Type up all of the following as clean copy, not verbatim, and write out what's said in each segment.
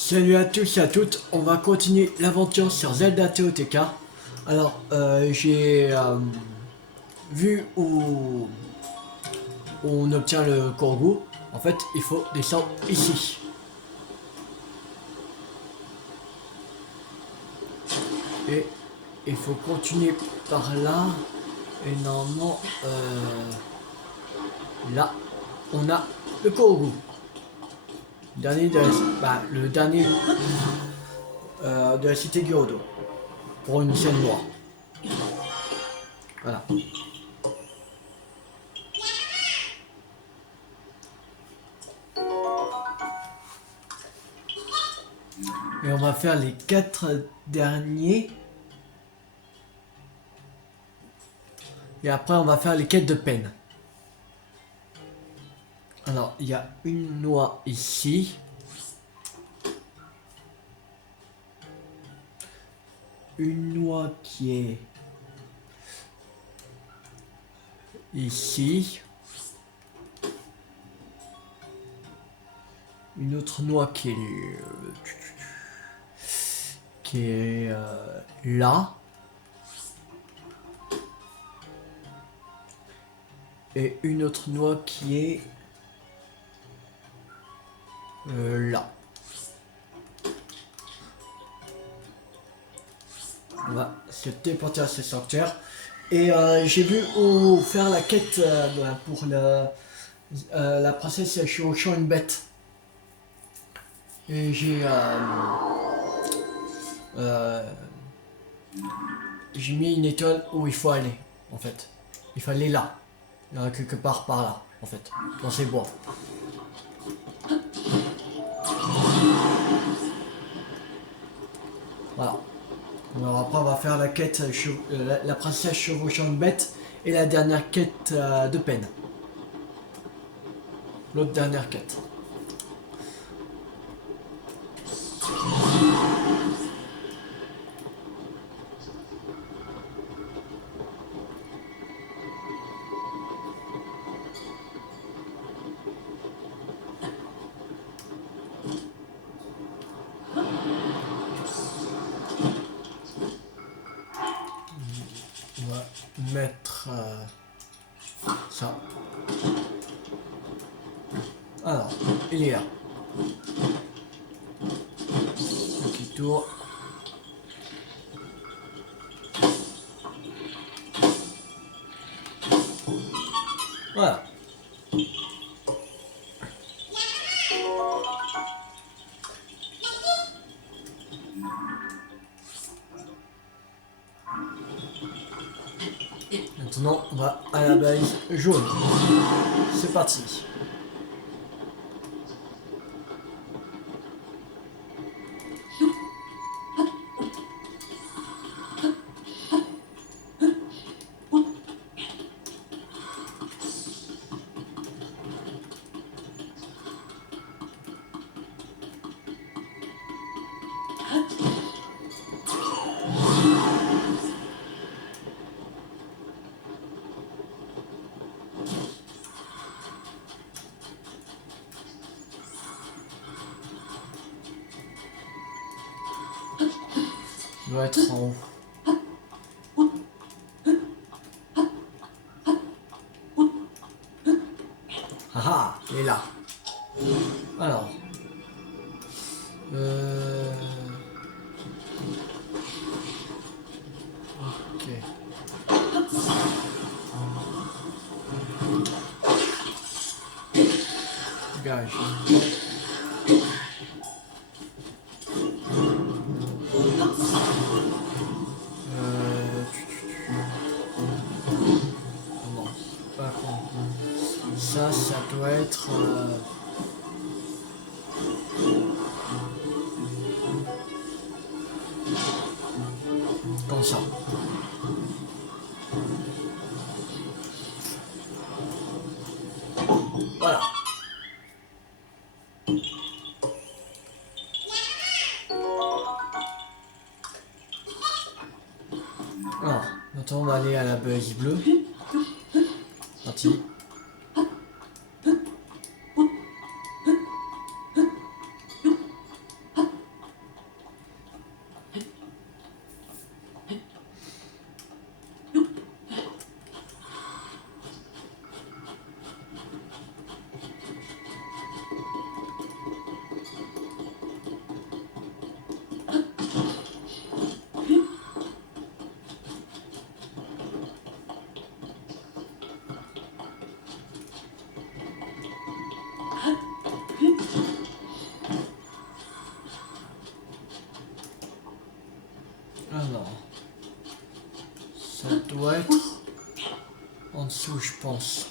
Salut à tous et à toutes, on va continuer l'aventure sur Zelda TOTK. Alors, j'ai vu où on obtient le Kourgou. En fait, il faut descendre ici. Et il faut continuer par là. Et normalement, là, on a le Kourgou. Le dernier de la cité Gyudo. Pour une scène noire. Voilà. Et on va faire les 4 derniers. Et après, on va faire les quêtes de peine. Alors, il y a une noix ici. Une noix qui est ici. Une autre noix qui est là. Et une autre noix qui est là. On va se téléporter à ce sanctuaire. Et j'ai vu où faire la quête pour la princesse chevauchant une bête. Et j'ai mis une étoile où il faut aller, en fait. Il faut aller là. Il y en a quelque part par là, en fait. Dans ces bois. Voilà. Alors après, on va faire la quête, la princesse chevauchant une bête. Et la dernière quête de peine. L'autre dernière quête. On va mettre ça. Alors, il est là. Petit tour. Voilà. Maintenant, on va à la base jaune. C'est parti. Il doit être en haut. Ah ah, il est là. Alors. Ok. Gage. Non, pas con. Ça doit être. Comme ça. Voilà. Alors, maintenant on va aller à la base bleue. Parti. je pense.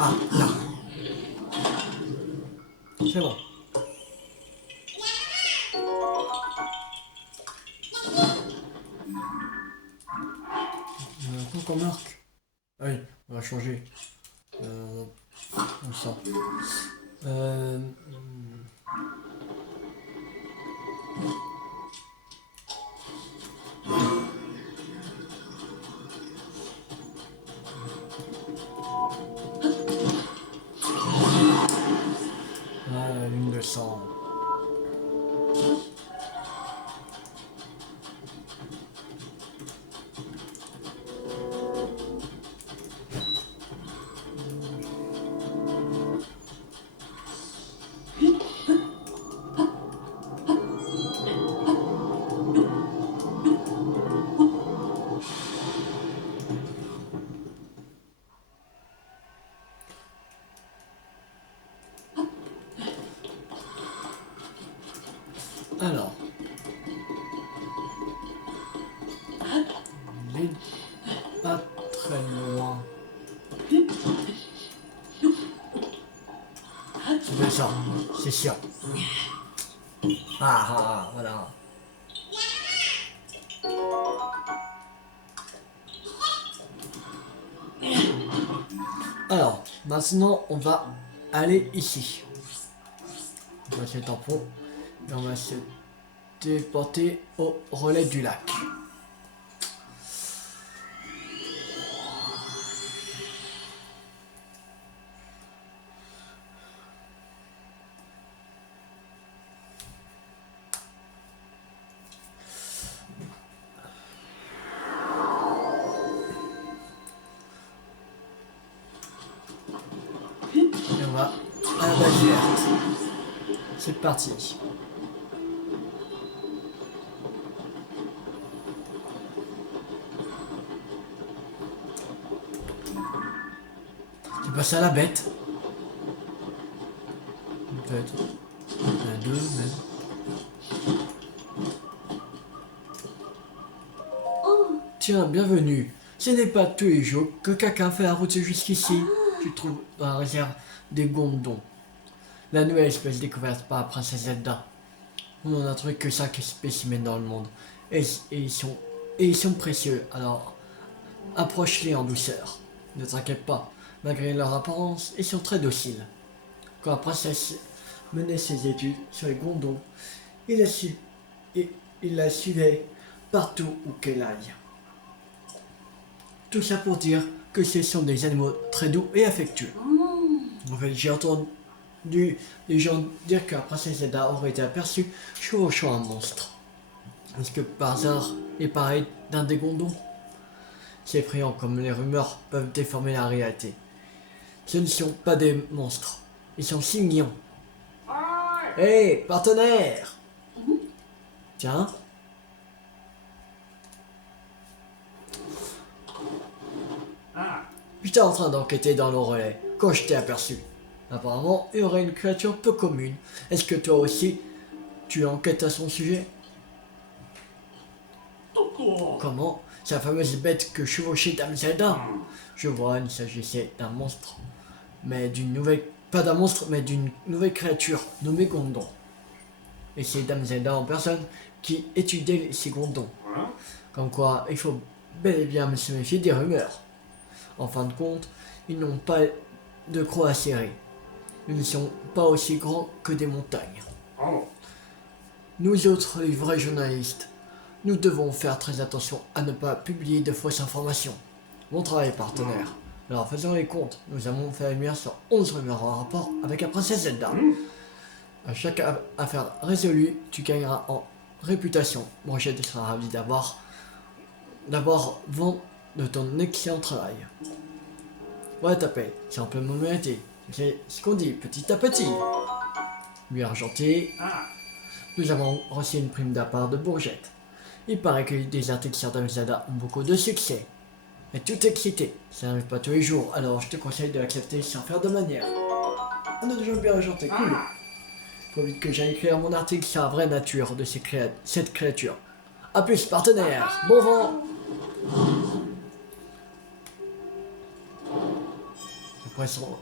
Ah, là. C'est bon. Qu'on marque. Ah oui, on va changer. Comme ça. Ah, lune de sang. Alors. Il est pas très loin. C'est bien ça, c'est sûr. Ah, voilà. Alors, maintenant, on va aller ici. On va se tampon et on va se déporter au relais du lac. Et on va à la base verte. C'est parti. C'est passé à la bête. Peut-être. Il y en a deux même. Tiens, bienvenue. Ce n'est pas tous les jours que quelqu'un fait la route jusqu'ici. Tu trouves dans la réserve des Gondons. La nouvelle espèce découverte par la princesse Zelda. On n'en a trouvé que 5 spécimens dans le monde. Et ils sont précieux, alors approche-les en douceur. Ne t'inquiète pas, malgré leur apparence, ils sont très dociles. Quand la princesse menait ses études sur les Gondons, il la suivait partout où qu'elle aille. Tout ça pour dire que ce sont des animaux très doux et affectueux. En fait, j'ai entendu les gens dire que la princesse Zelda aurait été aperçue chevauchant un monstre. Est-ce que par hasard est pareil d'un des Gondons? C'est effrayant comme les rumeurs peuvent déformer la réalité. Ce ne sont pas des monstres, ils sont si mignons. Hé, hey, partenaire! Tiens. J'étais en train d'enquêter dans le relais quand je t'ai aperçu. Apparemment, il y aurait une créature peu commune. Est-ce que toi aussi, tu enquêtes à son sujet? Comment? C'est la fameuse bête que chevauchait Dame Zelda. Je vois, il s'agissait d'un monstre. Mais d'une nouvelle... Pas d'un monstre, mais d'une nouvelle créature nommée Gondon. Et c'est Dame Zelda en personne qui étudiait ces Gondons. Comme quoi, il faut bel et bien se méfier des rumeurs. En fin de compte, ils n'ont pas de croix à serrer. Ils ne sont pas aussi grands que des montagnes. Nous autres, les vrais journalistes, nous devons faire très attention à ne pas publier de fausses informations. Bon travail, partenaire. Alors, faisons les comptes. Nous avons fait la lumière sur 11 rumeurs en rapport avec la princesse Zelda. À chaque affaire résolue, tu gagneras en réputation. Brochette sera ravi d'avoir vent de ton excellent travail. Ouais, ta paix, c'est amplement mérité. C'est ce qu'on dit, petit à petit. Lui argenté. Nous avons reçu une prime de la part de Bourgette. Il paraît que les articles sur Dame Zelda ont beaucoup de succès. Et tout excité, ça n'arrive pas tous les jours, alors je te conseille de l'accepter sans faire de manière. On a déjà bien argenté, cool. Faut vite que j'aille écrire mon article sur la vraie nature de cette créature. A plus, partenaire. Bon vent.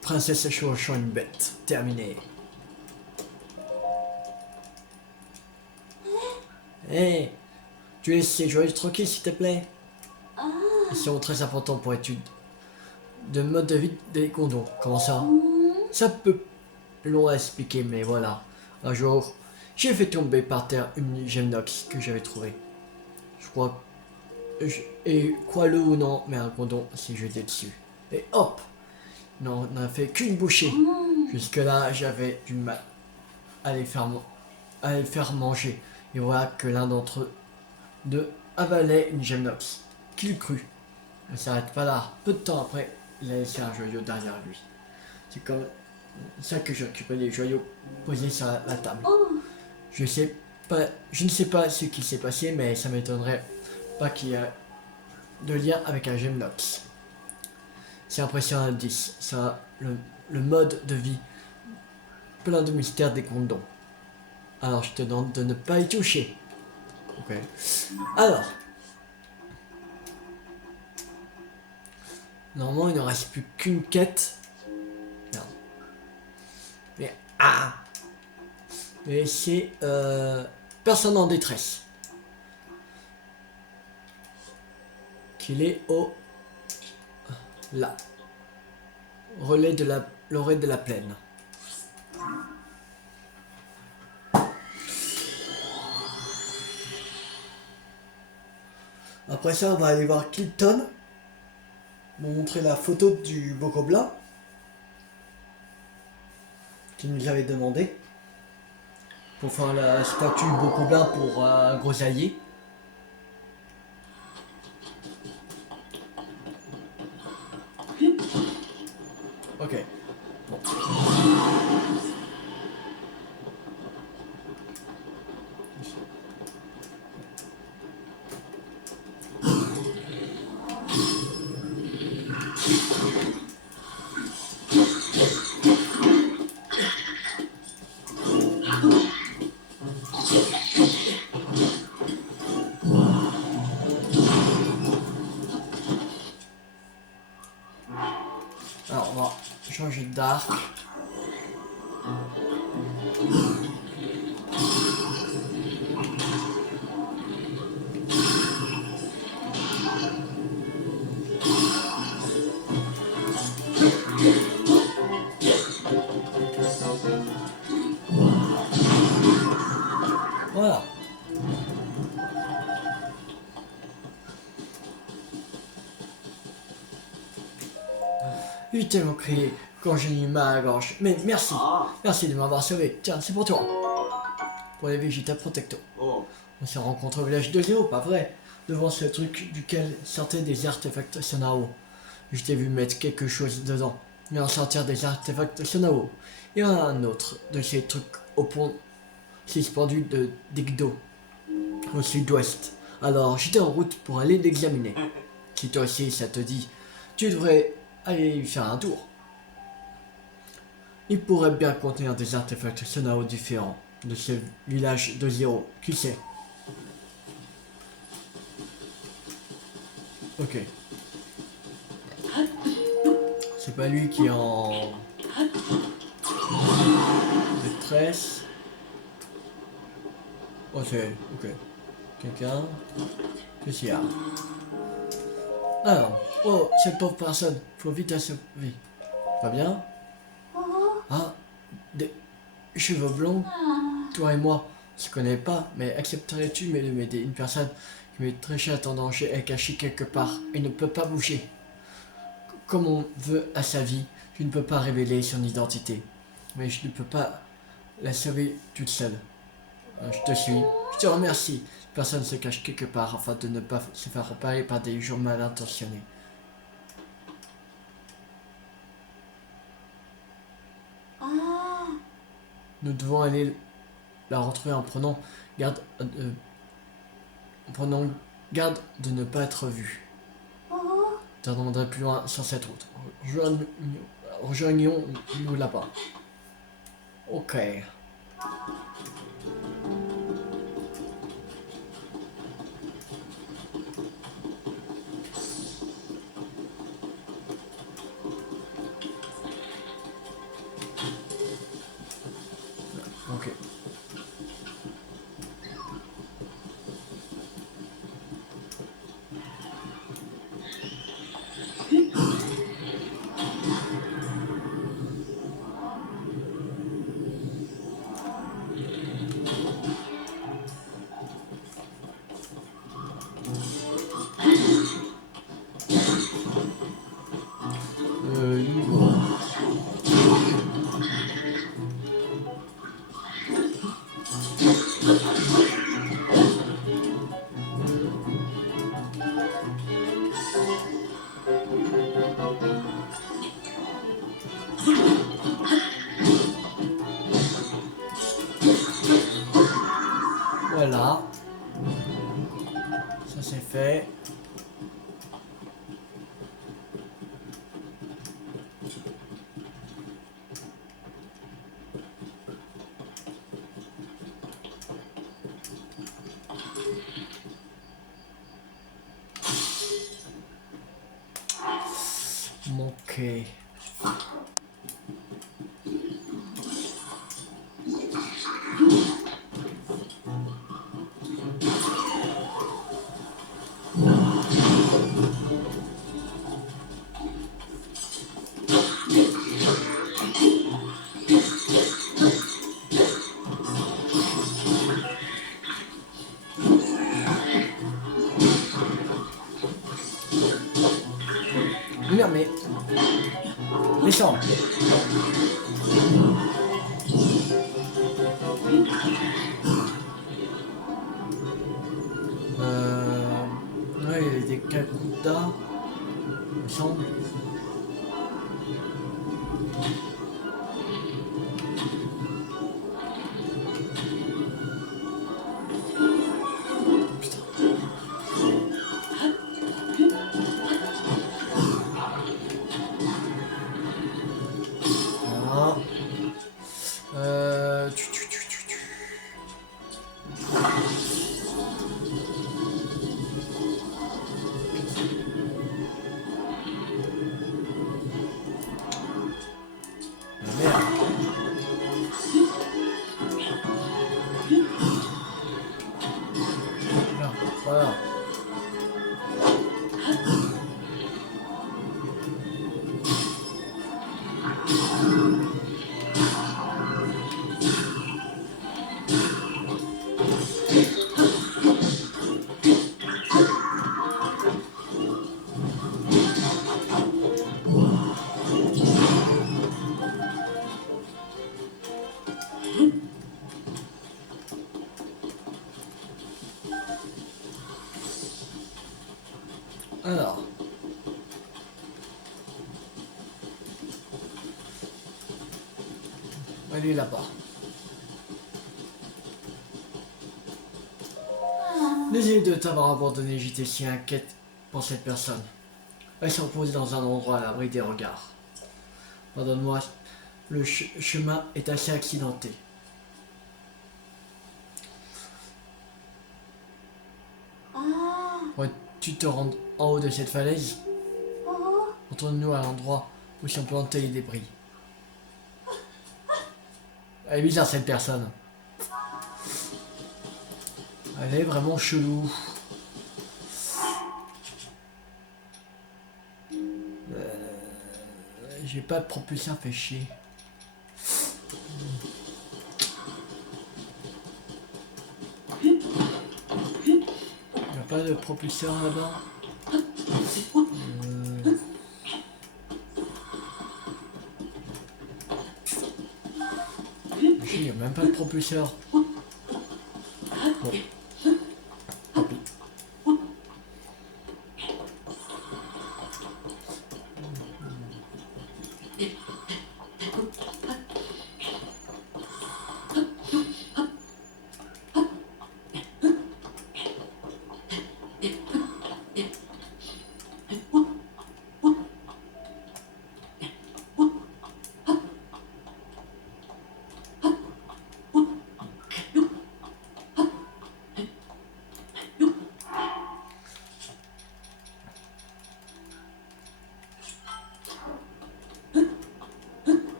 Princesse chevauchant une bête. Terminé. Hé, tu laisses ces joyeux tranquilles s'il te plaît. Ils sont très importants pour étude de mode de vie des gondons. Comment ça? Ça peut long à expliquer, mais voilà. Un jour, j'ai fait tomber par terre une gemme nox que j'avais trouvée. Je crois... Et crois-le ou non, mais un gondon s'est jeté dessus. Et hop! Non, on n'a fait qu'une bouchée. Jusque-là, j'avais du mal à les faire manger. Et voilà que l'un d'entre eux avalait une gemme nox. Qu'il crut. Ne s'arrête pas là. Peu de temps après, il a laissé un joyau derrière lui. C'est comme ça que j'ai récupéré les joyaux posés sur la table. Je ne sais pas ce qui s'est passé, mais ça m'étonnerait pas qu'il y ait de lien avec un gemme nox. C'est impressionnant indice. Ça, le mode de vie plein de mystères des gondons. Alors je te demande de ne pas y toucher. Ok. Alors. Normalement il ne reste plus qu'une quête. Merde. Mais ah. Mais c'est personne en détresse. Qu'il est au là. L'orée de la plaine. Après ça, on va aller voir Kilton. Nous montrer la photo du beau gobelin qu'il nous avait demandé pour faire la statue beau gobelin pour grosailler. Ok. Bon. Alors on va changer d'arc. Voilà. J'ai tellement crié quand j'ai eu mal à la gorge. Mais merci. Merci de m'avoir sauvé. Tiens, c'est pour toi. Pour les Vegeta Protecto. On s'est rencontrés au village de Zéro, pas vrai? Devant ce truc duquel sortaient des artefacts Sonao. Je t'ai vu mettre quelque chose dedans. Mais en sortir des artefacts Sonao. Il y en a un autre de ces trucs au pont suspendu de Digdo, au sud-ouest. Alors j'étais en route pour aller l'examiner. Si toi aussi ça te dit, tu devrais aller y faire un tour. Il pourrait bien contenir des artefacts Sonao différents de ce village de Zéro, qui sait? Ok. C'est pas lui qui est en détresse. Oh c'est... ok. Quelqu'un? Qu'est-ce qu'il y a? Alors, oh, cette pauvre personne, faut vite la sauver. Pas bien? Ah, des cheveux blonds? Toi et moi, on se connaît pas, mais accepterais-tu de m'aider? Une personne qui m'est très chère en danger est cachée quelque part et ne peut pas bouger. Comme on veut à sa vie, je ne peux pas révéler son identité. Mais je ne peux pas la sauver toute seule. Je te suis. Je te remercie. Personne se cache quelque part afin de ne pas se faire repérer par des gens mal intentionnés. Nous devons aller la retrouver en prenant garde de ne pas être vus. T'attendrai plus loin sur cette route. Rejoignons-nous là-bas. Ok. Ok. Hugo. Voilà. Ça c'est fait. Ok. Non mais... Descends. Ouais, il y avait des Kakuta, il me semble. Voilà. Tu. Merde. Voilà. Voilà. Alors. Elle est là-bas. Désolé de t'avoir abandonné, j'étais si inquiète pour cette personne. Elle se repose dans un endroit à l'abri des regards. Pardonne-moi, le chemin est assez accidenté. Pourrais-tu te rendre en haut de cette falaise? Retourne-nous à l'endroit où sont plantés les débris. Elle est bizarre cette personne. Elle est vraiment chelou. J'ai pas de propulseur, fait chier. Il n'y a pas de propulseur là-bas. Il n'y a même pas de propulseur. Bon. Tant pis.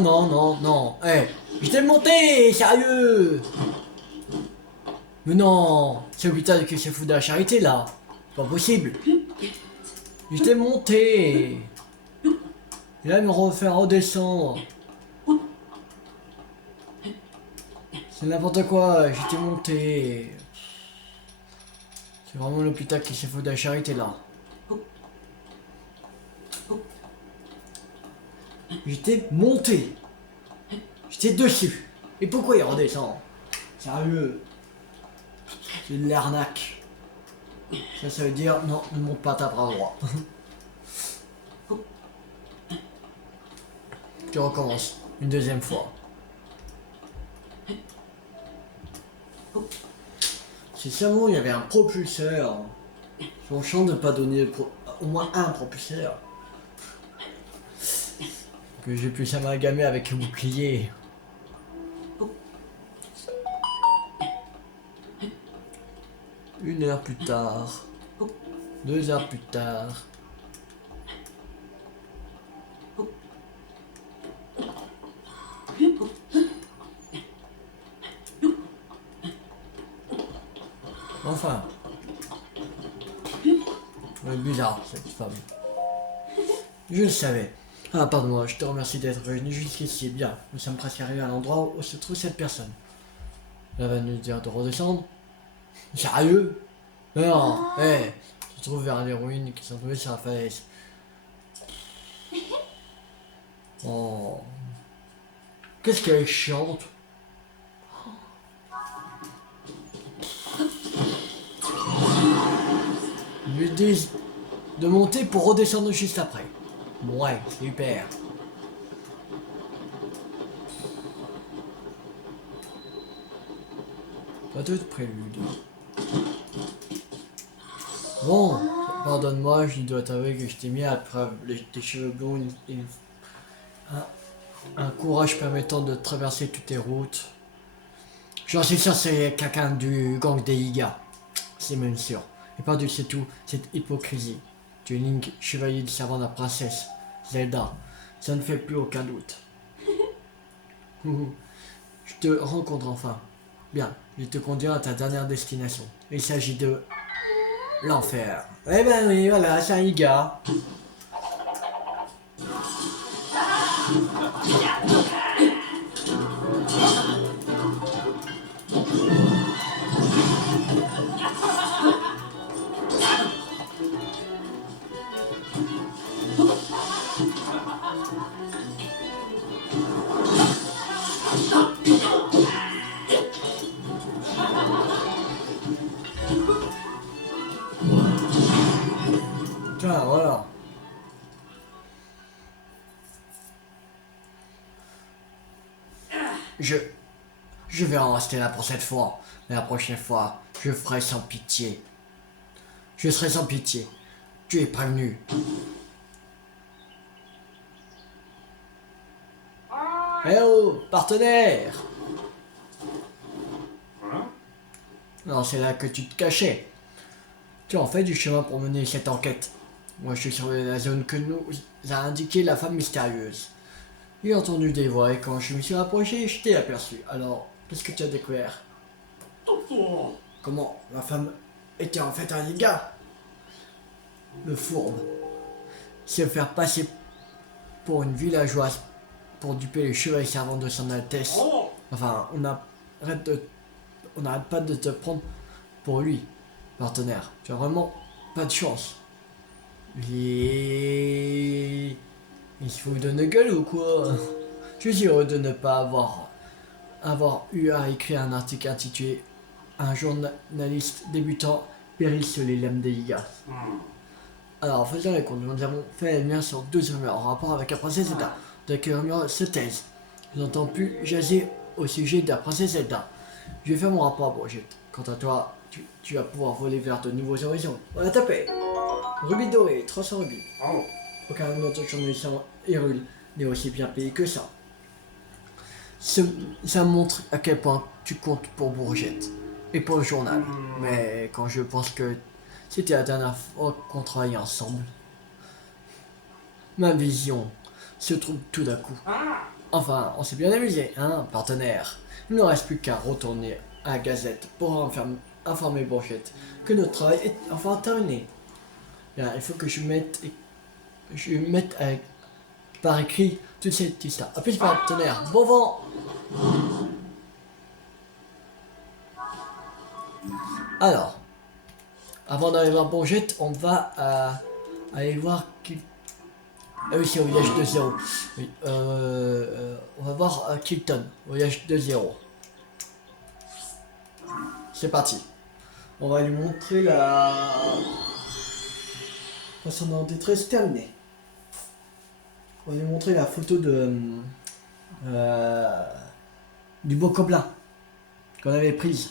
Non, non, non, non. Eh, je t'ai monté, sérieux. Mais non, c'est l'hôpital qui se fout de la charité là. C'est pas possible. Je t'ai monté. Et là, il me refait redescendre. C'est n'importe quoi, je t'ai monté. C'est vraiment l'hôpital qui se fout de la charité là. J'étais monté. J'étais dessus. Et pourquoi il redescend? Sérieux? C'est de l'arnaque. Ça veut dire non, ne monte pas ta bras droit. Tu recommences une deuxième fois. Si seulement il y avait un propulseur. Son champ de ne pas donner au moins un propulseur. Que j'ai pu s'amalgamer avec le bouclier. Une heure plus tard. 2 heures plus tard. Enfin. Bizarre cette femme. Je le savais. Ah pardon, je te remercie d'être venu jusqu'ici. Bien, nous sommes presque arrivés à l'endroit où se trouve cette personne. Elle va nous dire de redescendre. Sérieux? Non, hé, se trouve vers les ruines qui sont trouvées sur la falaise. Oh. Qu'est-ce qu'elle chante? Ils lui disent de monter pour redescendre juste après. Ouais, super. Pas tout de prélude. Bon, pardonne-moi, je dois t'avouer que je t'ai mis à preuve tes cheveux blonds et un courage permettant de traverser toutes les routes. J'en suis sûr c'est quelqu'un du gang des Iga. C'est même sûr. Et par-dessus tout, cette hypocrisie. Tu es Link, chevalier du servant de la princesse Zelda. Ça ne fait plus aucun doute. Je te rencontre enfin. Bien, je te conduire à ta dernière destination. Il s'agit de l'enfer. Eh ben oui, voilà, c'est un Iga. Tiens, voilà. Je vais en rester là pour cette fois. Mais la prochaine fois, je ferai sans pitié. Je serai sans pitié. Tu es prévenu. Eh oh, partenaire! Non, c'est là que tu te cachais. Tu as en fait du chemin pour mener cette enquête. Moi, je suis sur la zone que nous a indiqué la femme mystérieuse. J'ai entendu des voix et quand je me suis rapproché, je t'ai aperçu. Alors, qu'est-ce que tu as découvert? Comment la femme était en fait un gars? Le fourbe. Se faire passer pour une villageoise pour duper les chevaliers servants de son Altesse. Enfin, on n'arrête pas de te prendre pour lui, partenaire. Tu as vraiment pas de chance. Il se fout de nos gueules ou quoi? Je suis heureux de ne pas avoir eu à écrire un article intitulé Un journaliste débutant périt sur les lames des Igas. Alors, faisons les comptes. Nous avons fait le lien sur 12 rumeurs en rapport avec la princesse Zelda. Dès que les rumeurs se taisent, je n'entends plus jaser au sujet de la princesse Zelda. Je vais faire mon rapport à Brigitte. Quant à toi, tu vas pouvoir voler vers de nouveaux horizons. On a tapé. Rubis doré, 300 rubis. Aucun autre journaliste Hyrule n'est aussi bien payé que ça. Ça montre à quel point tu comptes pour Bourgette et pour le journal. Mais quand je pense que c'était la dernière fois qu'on travaillait ensemble, ma vision se trouve tout d'un coup. Enfin, on s'est bien amusé, hein, partenaire. Il ne reste plus qu'à retourner à la Gazette pour informer Brochette que notre travail est enfin terminé. Bien, il faut que je mette par écrit toute cette histoire. A plus, partenaire. Bon vent. Alors, avant d'aller voir Brochette, on va aller voir qui. Ah oui, c'est voyage 2-0. Oui, on va voir Kilton, voyage 2-0. C'est parti. On va lui montrer la... Passons en détresse terminée. On va lui montrer la photo de... du beau Gobelin qu'on avait prise.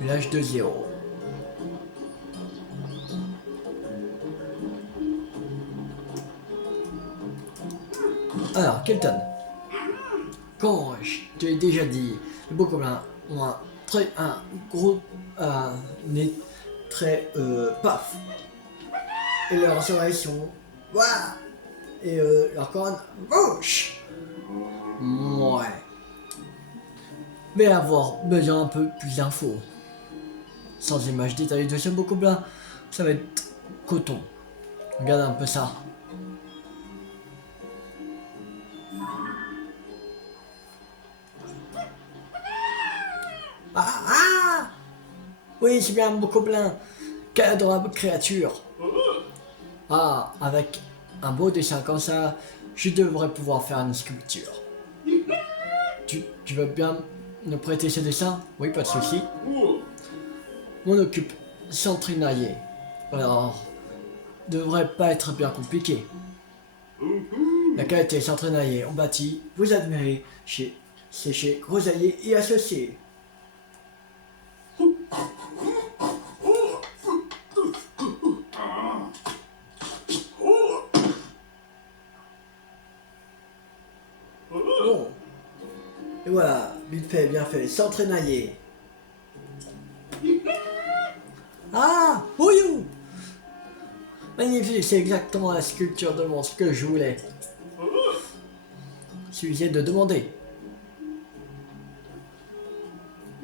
Village 2-0. Alors, Kelton. Quand je t'ai déjà dit, les beaux Gobelins ont un gros nez très paf. Et leurs oreilles sont... Ouah. Et leur corne... Bouche. Ouais. Mais avoir besoin un peu plus d'infos. Sans images détaillées de ce beau Gobelin, ça va être coton. Regarde un peu ça. Ah. Oui, c'est bien un beau Gobelin. Quelle adorable créature. Ah, avec un beau dessin comme ça, je devrais pouvoir faire une sculpture. Tu veux bien nous prêter ce dessin? Oui, pas de souci. M'en occupe sans trinailler. Alors, devrait pas être bien compliqué. La qualité sans trinailler en bâti, vous admirez c'est chez Grosaillier et Associés. Bon. Et voilà, vite fait, bien fait, sans trinailler. Ah, oui. Magnifique, c'est exactement la sculpture de monstre que je voulais. Suffisait de demander.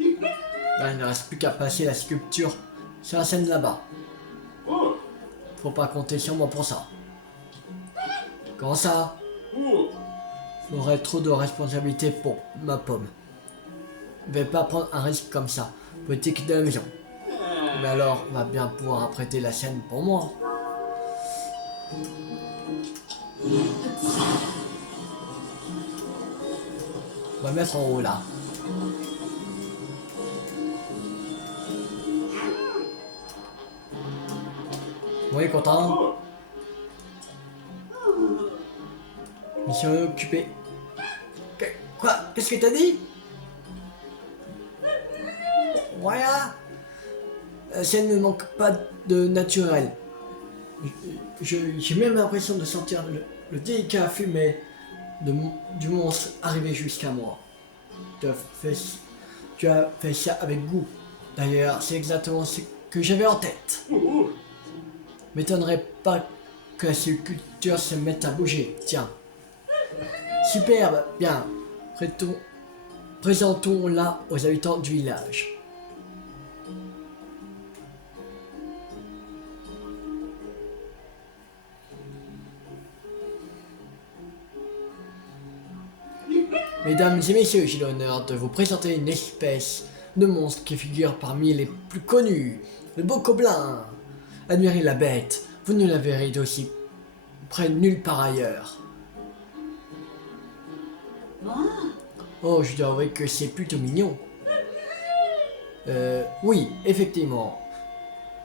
Là, il ne reste plus qu'à passer la sculpture sur la scène là-bas. Faut pas compter sur moi pour ça. Comment ça? J'aurais trop de responsabilités pour ma pomme. Je vais pas prendre un risque comme ça. Politique de la maison. Mais alors, on va bien pouvoir apprêter la scène pour moi. On va mettre en haut là. Oui, content. Mission occupée. Quoi? Qu'est-ce que t'as dit? Voilà. La scène ne manque pas de naturel. J'ai même l'impression de sentir le délicat fumée du monstre arriver jusqu'à moi. Tu as fait ça avec goût. D'ailleurs, c'est exactement ce que j'avais en tête. M'étonnerait pas que la sculpture se mette à bouger. Tiens. Superbe. Bien. Présentons-la aux habitants du village. Mesdames et messieurs, j'ai l'honneur de vous présenter une espèce de monstre qui figure parmi les plus connus, le beau Gobelin. Admirez la bête, vous ne la verrez d'aussi près nulle part ailleurs. Oh, je dois avouer que c'est plutôt mignon. Oui, effectivement.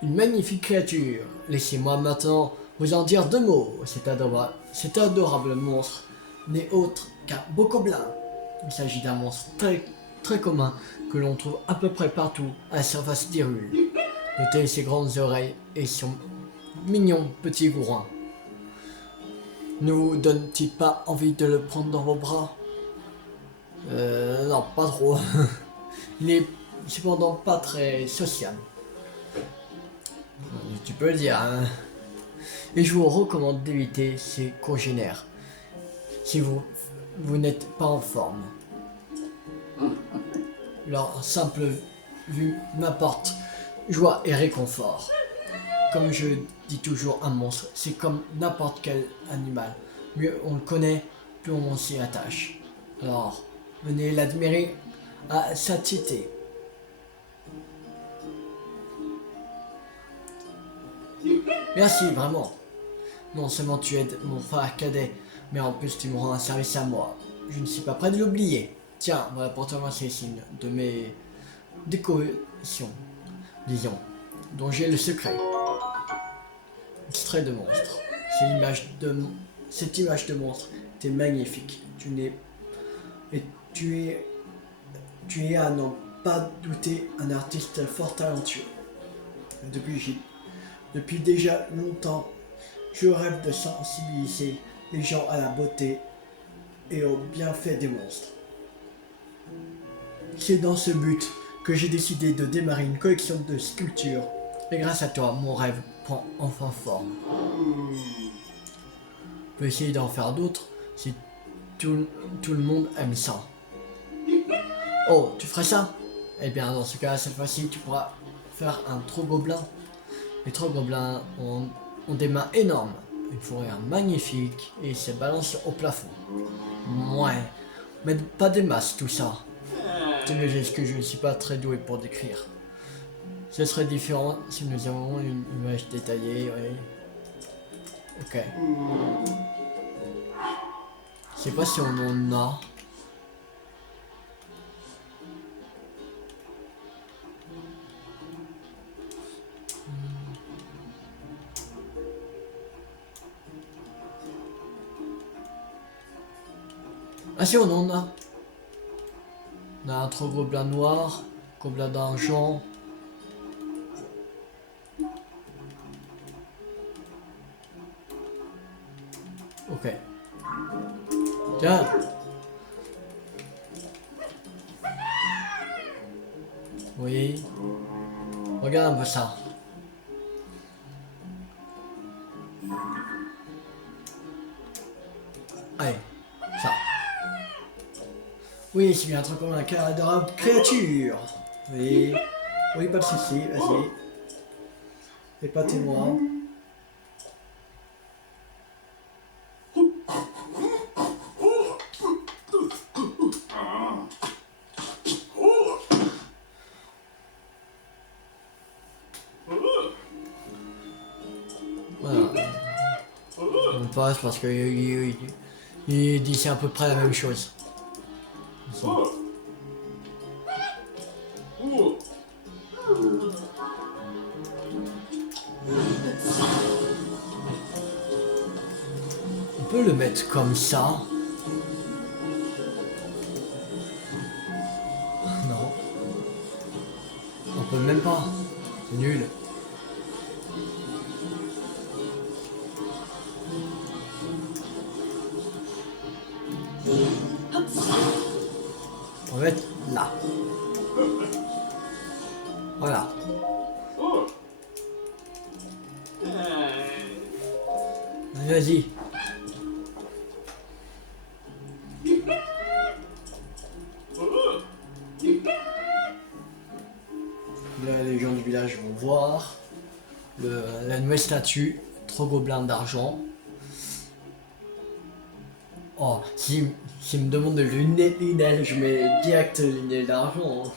Une magnifique créature. Laissez-moi maintenant Vous en dire deux mots, cet adorable monstre n'est autre qu'un bokoblin. Il s'agit d'un monstre très commun que l'on trouve à peu près partout à la surface d'Hyrule. Notez ses grandes oreilles et son mignon petit groin. Ne vous donne-t-il pas envie de le prendre dans vos bras? Non, pas trop. Il n'est cependant pas très sociable. Tu peux le dire, hein. Et je vous recommande d'éviter ses congénères si vous n'êtes pas en forme. Leur simple vue m'apporte joie et réconfort. Comme je dis toujours, un monstre, c'est comme n'importe quel animal. Mieux on le connaît, plus on s'y attache. Alors, venez l'admirer à satiété. Merci, vraiment. Non seulement tu aides mon frère cadet, mais en plus tu me rends un service à moi. Je ne suis pas prêt de l'oublier. Tiens, voilà pour toi ces signes de mes décorations, disons, dont j'ai le secret. Extrait de monstre. Cette image de monstre était magnifique. Tu es à n'en pas douter un artiste fort talentueux. Depuis déjà longtemps, je rêve de sensibiliser les gens à la beauté et aux bienfaits des monstres. C'est dans ce but que j'ai décidé de démarrer une collection de sculptures. Et grâce à toi, mon rêve prend enfin forme. On peut essayer d'en faire d'autres si tout le monde aime ça. Oh, tu ferais ça? Eh bien, dans ce cas, cette fois-ci, tu pourras faire un trogobelin. Les trogobelins ont des mains énormes, une fourrure magnifique et se balancent au plafond. Ouais, mais pas des masses tout ça. Tenez, ce que je ne suis pas très doué pour décrire. Ce serait différent si nous avons une image détaillée, oui. Ok. Je sais pas si on en a. Ah si, on en a. On a un trop gobelin noir, gobelin d'argent. Ok. Tiens. Oui. Regarde un peu ça. Allez, ça. Oui, c'est bien un truc comme un cas adorable créature. Oui. Oui, pas de soucis, vas-y. Épatez-moi. Voilà. On passe parce que il dit c'est à peu près la même chose. Ici. On peut le mettre comme ça. Non. On peut même pas. C'est nul. On va mettre là. Voilà. Vas-y. Là, les gens du village vont voir la nouvelle statue, trop gobelin d'argent. Oh, s'il me demande de lunettes Linel, je mets direct lunettes d'argent. Hein.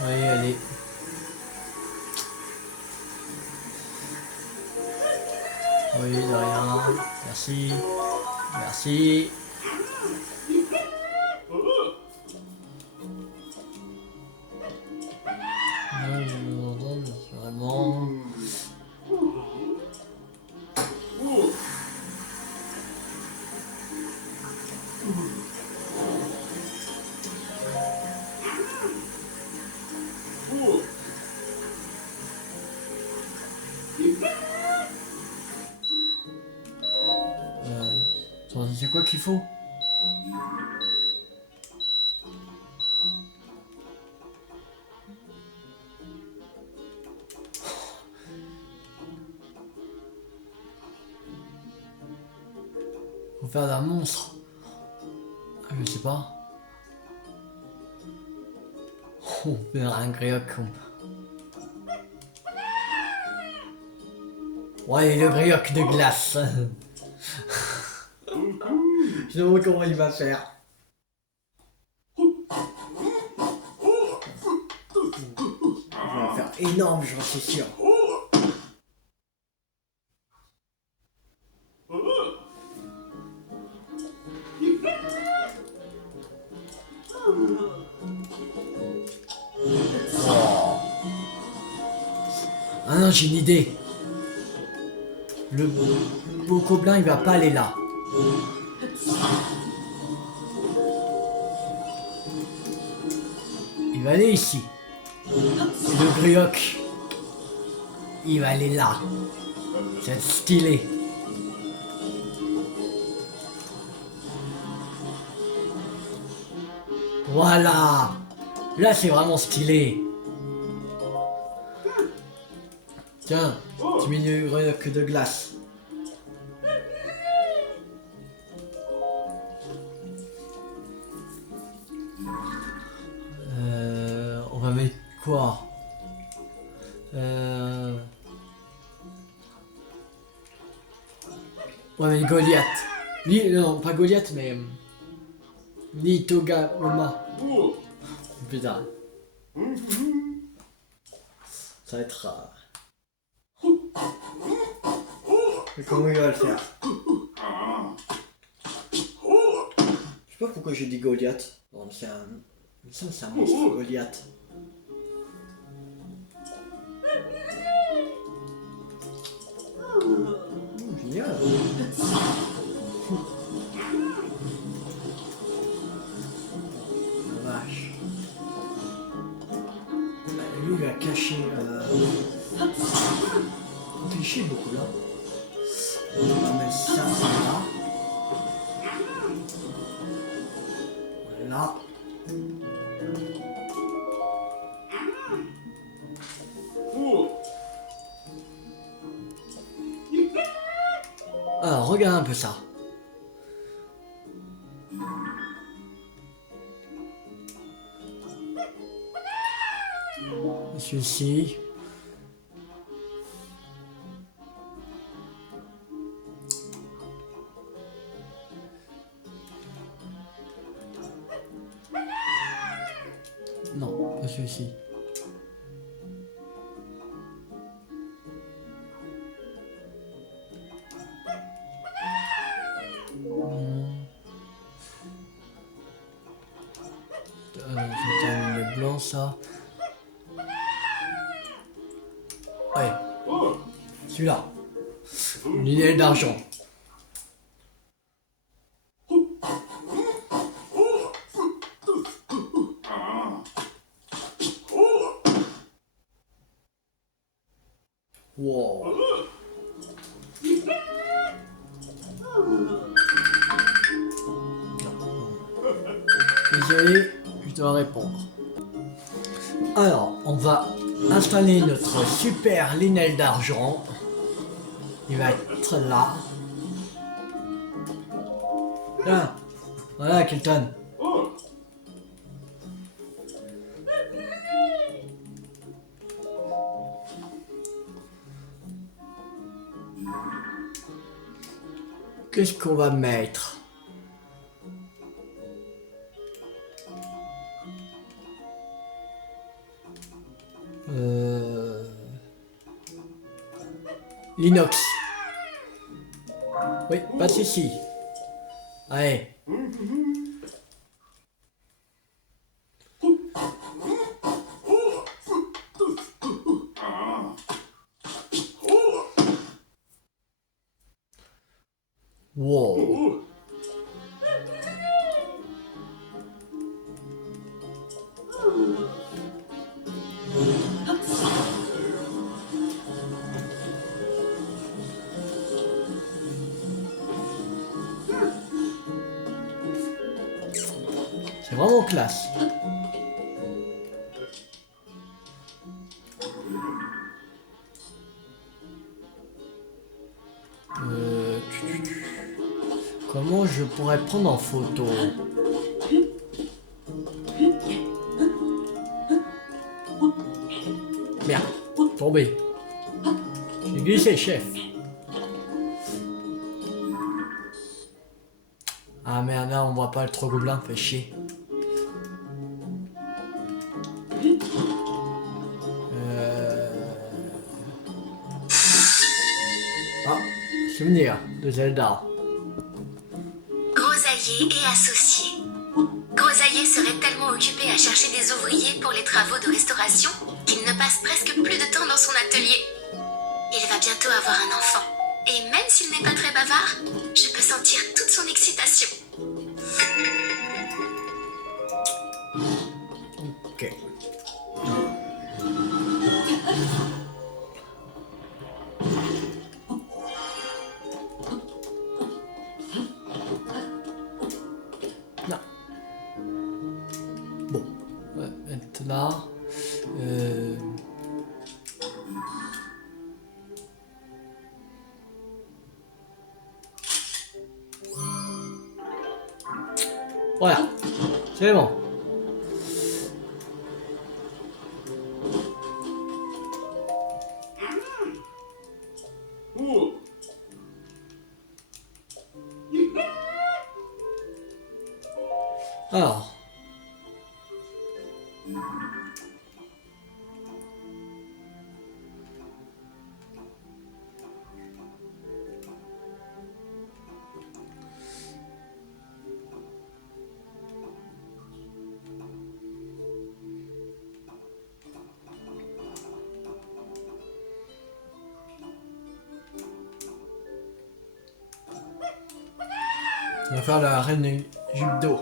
Oui, allez. Oui, de rien. Merci. Merci. Attends, c'est quoi qu'il faut? Faut faire d'un monstre. Ah, je sais pas. Oh, faire un grioc. Ouais, le grioc de glace. Je demande comment il va faire. Il va faire énorme, j'en suis sûr. Ah non, j'ai une idée. Le beau gobelin, il va pas aller là. Il va aller ici. Et le grioc, il va aller là. C'est stylé. Voilà. Là, c'est vraiment stylé. Tiens, tu mets le grioc de glace. On va mettre quoi? On va mettre Goliath. Non, pas Goliath, mais... Nitoga Loma. Putain. Ça va être... Mais comment il va le faire? Je sais pas pourquoi j'ai dit Goliath. Bon, c'est un... C'est un monstre, Goliath. Génial. Vache. Lui, il a caché... On trichait beaucoup là. On va mettre ça là. Voilà. Alors, regarde un peu ça. Celui-ci. Non, pas celui-ci. C'était le blanc, ça. Ouais. Celui-là. Linéal d'argent. Wow. Désolé, je dois répondre. Alors, on va installer notre super linelle d'argent. Il va être là. Là. Voilà, Kelton. Qu'est-ce qu'on va mettre? L'inox. Oui, pas de souci. Allez. Wow. vraiment classe. Comment je pourrais prendre en photo? Merde, tombé. J'ai glissé, chef. Ah merde, là on voit pas le trop gobelin, fait chier. Ah, souvenir de Zelda. Grosaillers et associés. Grosaillers serait tellement occupé à chercher des ouvriers pour les travaux de restauration qu'il ne passe presque plus de temps dans son atelier. Il va bientôt avoir un enfant. Et même s'il n'est pas très bavard, je peux sentir toute son excitation. Ok. Non. Bon, on va mettre là. Voilà, c'est bon. Alors. On va faire la reine du judo.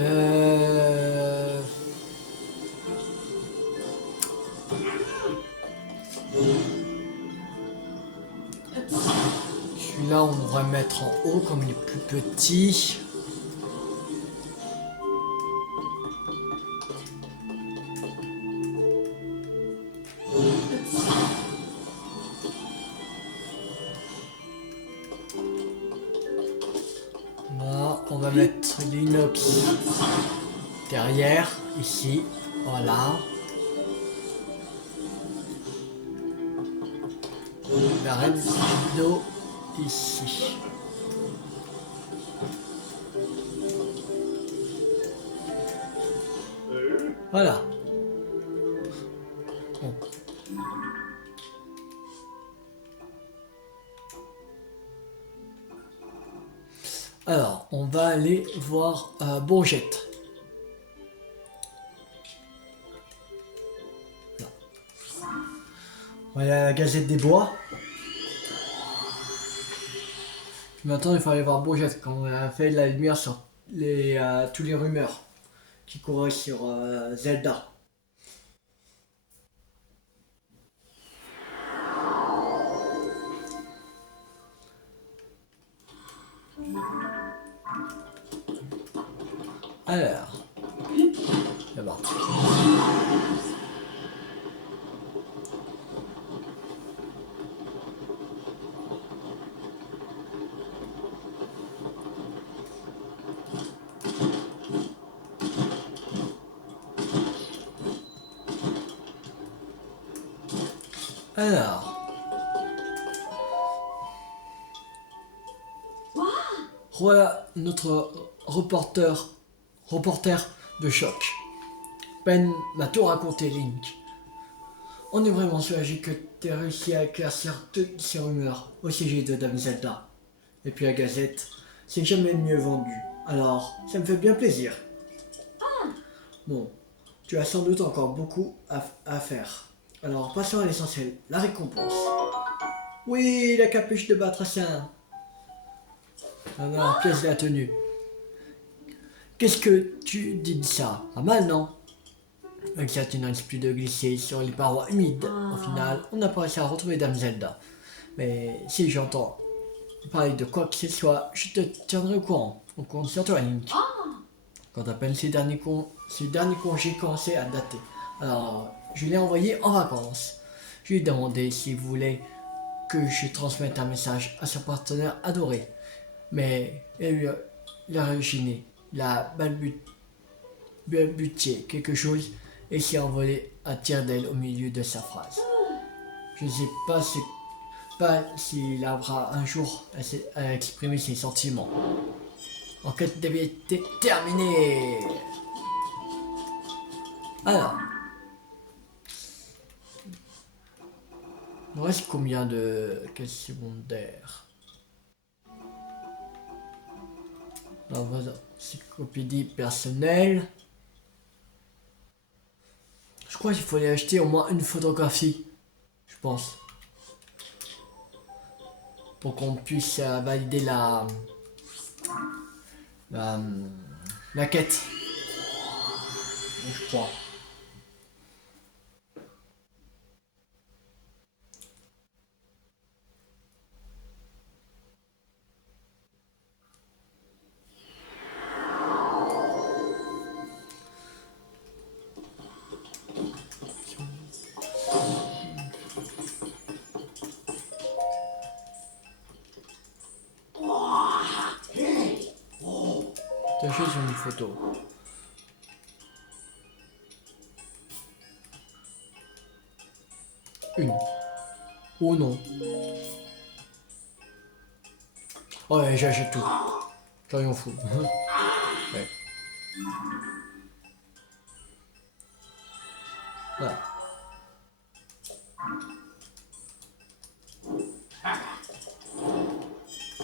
Euh... Celui-là, on va mettre en haut comme il est plus petit. Là, on va mettre l'inox derrière, ici. Voilà. La reine d'eau ici. Voilà. Bon. Alors, on va aller voir Bourgette. Là. On va aller à la Gazette des Bois. Maintenant, il faut aller voir Bourgette quand on a fait la lumière sur tous les rumeurs qui couraient sur Zelda. Alors, là-bas. Alors. Voilà notre reporter de choc. Ben m'a tout raconté, Link. On est vraiment soulagé que tu aies réussi à éclaircir toutes ces rumeurs au sujet de Dame Zelda. Et puis la Gazette, c'est jamais mieux vendu. Alors, ça me fait bien plaisir. Bon, Tu as sans doute encore beaucoup à faire. Alors passons à l'essentiel, la récompense. Oui, la capuche de Batracien. Alors, pièce de la tenue. Qu'est-ce que tu dis de ça? Pas mal, non? Exact, tu n'en plus de glisser sur les parois humides. Au final, on n'a pas réussi à retrouver Dame Zelda. Mais si j'entends parler de quoi que ce soit, je te tiendrai au courant. On compte sur toi, Link. Quant à peine ces derniers congés commençaient à dater. Alors, je l'ai envoyé en vacances. Je lui ai demandé s'il voulait que je transmette un message à son partenaire adoré. Mais il a rechigné, il a balbutié quelque chose et s'est envolé à tire-d'aile au milieu de sa phrase. Je ne sais pas s'il arrivera un jour à exprimer ses sentiments. Enquête devait être terminée. Alors, il nous reste combien de quêtes secondaires? Alors, voilà, encyclopédie personnelle. Je crois qu'il fallait acheter au moins une photographie, je pense, pour qu'on puisse valider la, la quête. Je crois. Tâchez sur une photo. Une. Oh non. Oh ouais, j'achète tout. Soyons fous. Ouais. Voilà.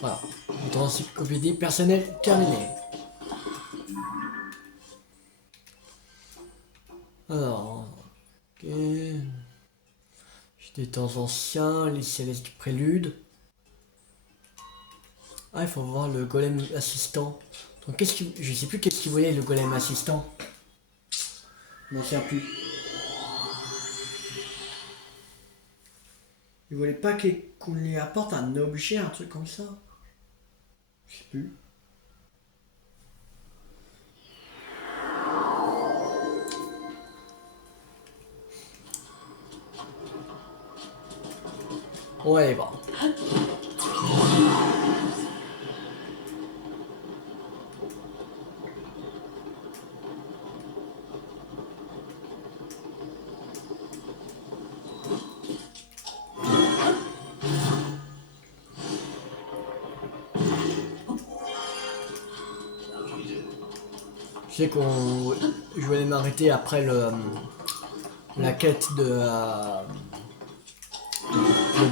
Voilà. Notre encyclopédie personnelle terminée. Alors. Ok. J'ai des temps anciens, les célestes du prélude. Ah, il faut voir le golem assistant. Donc, je sais plus qu'est-ce qu'il voulait le golem assistant. Je m'en souviens plus. Il voulait pas qu'on lui apporte un objet, un truc comme ça. Je sais plus. On va aller voir. Je sais je voulais m'arrêter après la quête de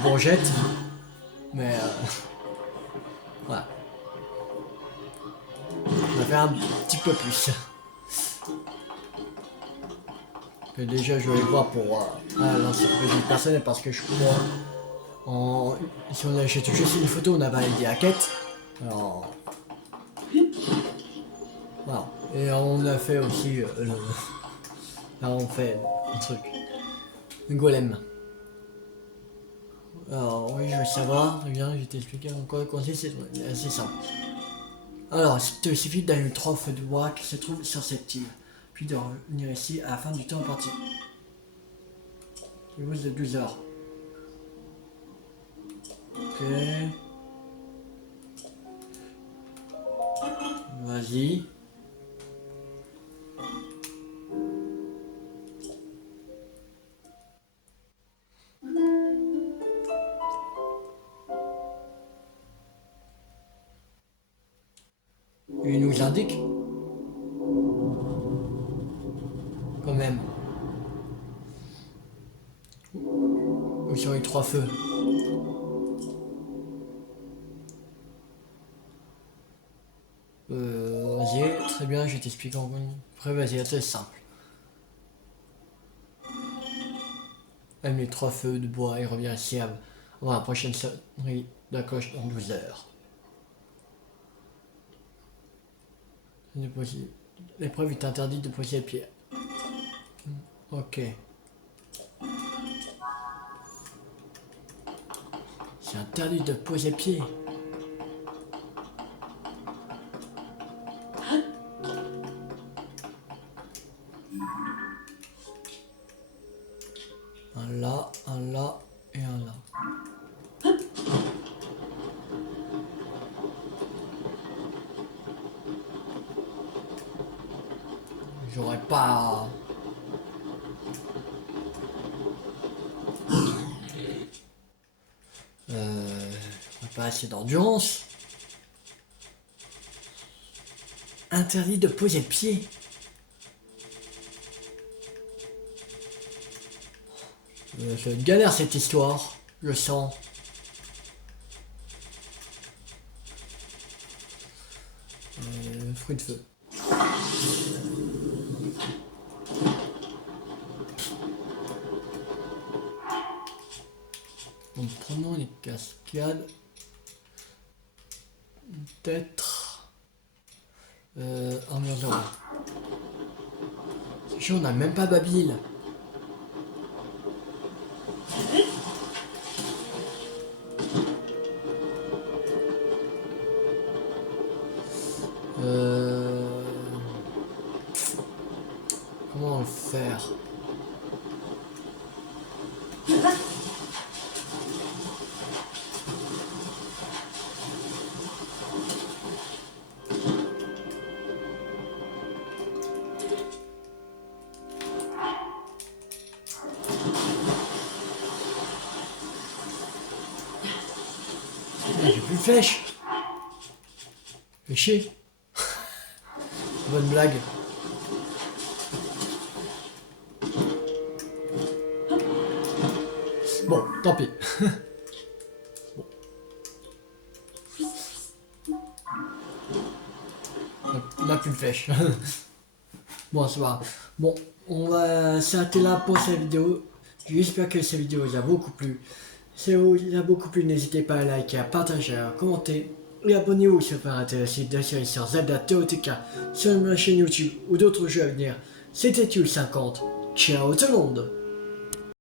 Bourgette, mais voilà, on va faire un petit peu plus. Et déjà, je vais voir pour l'encyclopédie personnelle parce que je crois, si on achète juste une photo, on a validé la quête. Alors, voilà. Et on a fait aussi là, on fait un truc, le golem. Alors oui, je veux savoir, très bien, je vais t'expliquer en quoi consiste, c'est assez simple. Alors, il te suffit d'allumer 3 feux de bois qui se trouvent sur cette île, puis de revenir ici à la fin du temps imparti. Il vous de 12 heures. Ok. Vas-y. Il nous indique quand même où sont les 3 feux. Vas-y, très bien, je vais t'expliquer encore une. Après, vas-y, c'est simple. allume les 3 feux de bois et revient ici avant la prochaine sonnerie de la cloche dans 12 heures. L'épreuve est interdite de poser les pieds. Ok. C'est interdit de poser pied. Un là et un là. J'aurais pas... J'aurais pas assez d'endurance. Interdit de poser pied. C'est une galère cette histoire, je sens. Fruit de feu. Donc prenons les cascades. Peut-être armure zéro. C'est chaud, on n'a même pas Babil. Comment le faire? J'ai plus de flèches. Fais chier. Bonne blague. Bon, tant pis. Bon. On a plus de flèches. Bon, c'est pas grave. Bon, on va s'arrêter là pour cette vidéo. J'espère que cette vidéo vous a beaucoup plu. Si elle vous a beaucoup plu, n'hésitez pas à liker, à partager, à commenter. Et abonnez-vous si vous êtes intéressé de séries sur Zelda TOTK sur ma chaîne YouTube ou d'autres jeux à venir. C'était Tulle50. Ciao tout le monde!